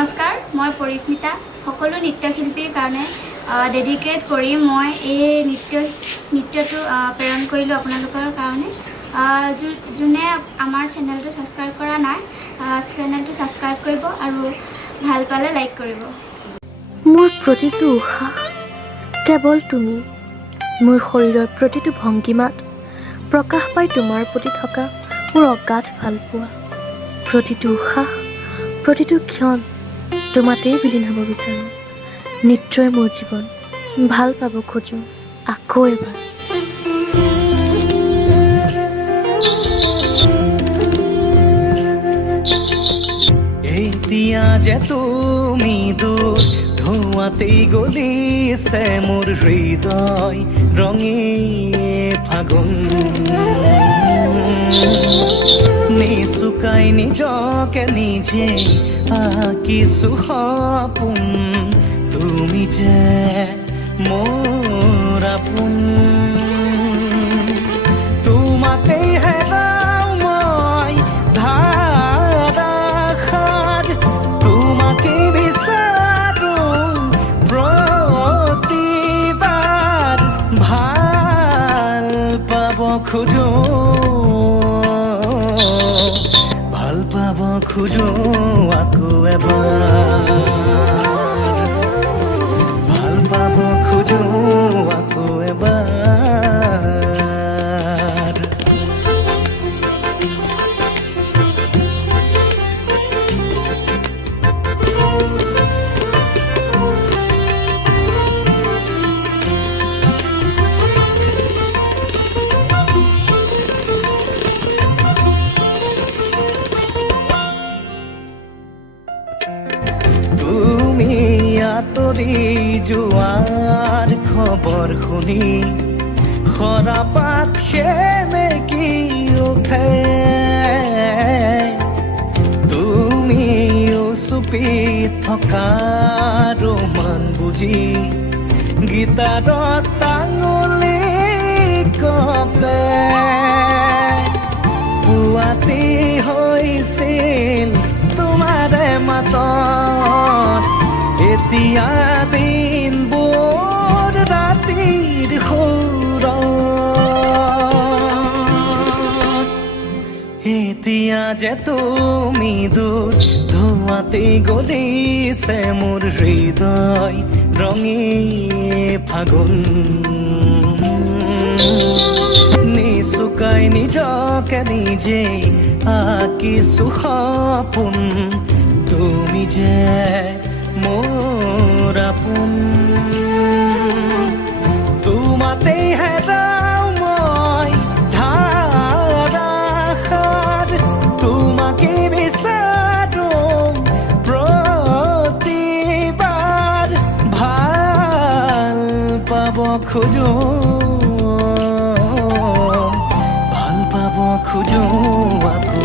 নমস্কাৰ, মই পৰিস্মিতা। সকলো নৃত্যশিল্পীৰ কাৰণে ডেডিকেট কৰি মই এই নৃত্যটো প্ৰেৰণ কৰিলোঁ আপোনালোকৰ কাৰণে। যোনে আমাৰ চেনেলটো ছাবস্ক্ৰাইব কৰা নাই, চেনেলটো ছাবস্ক্ৰাইব কৰিব আৰু ভাল পালে লাইক কৰিব। মোৰ প্ৰতিটো উশাহ কেৱল তুমি, মোৰ শৰীৰৰ প্ৰতিটো ভংগীমাত প্ৰকাশ পাই তোমাৰ প্ৰতি থকা মোৰ অগাধ ভালপোৱা। প্ৰতিটো উশাহ, প্ৰতিটো ক্ষণ তোমাতেই বিলীন হ'ব বিচাৰোঁ। নৃত্যই মোৰ জীৱন, ভাল পাব খোজোঁ আকৌ এবাৰ। এতিয়া যে তুমি দূৰ, ধোঁৱাতেই গলিছে মোৰ হৃদয় ৰঙী ফাগুন। নিচুকাই নিজকে নিজে আঁকিছো সপোন, তুমি যে মোৰ আপোন। তোমাকেই হেৰাও মই ধাৰাসাৰ, তোমাকেই বিচাৰো প্ৰতিবাৰ। ভাল পাব খোজো, ভাল পাব খোজো আকৌ এবাৰ। ভাল পাব খোজো আকৌ এবাৰ। তুমি আঁতৰি যোৱাৰ খবৰ শুনি সৰাপাত সেমেকি উঠে। তুমি চুপি থকা ৰোমান বুজি গীটাৰত আঙুলি কপে। পুৱাতি হৈছিল তোমাৰে মাতত, এতিয়া দিনবোৰ ৰাতিৰ সুৰত। এতিয়া যে তুমি দূৰ, ধোঁৱাতেই গলিছে মোৰ হৃদয় ৰঙী ফাগুন। নিচুকাই নিজকে নিজে আঁকিছো সপোন, তুমি যে মোৰ আপোন। তোমাতেই হেৰাও মই ধাৰাসাৰ, তোমাকে বিচাৰো প্ৰতিবাৰ। ভাল পাব খোজো, ভাল পাব খোজো আকৌ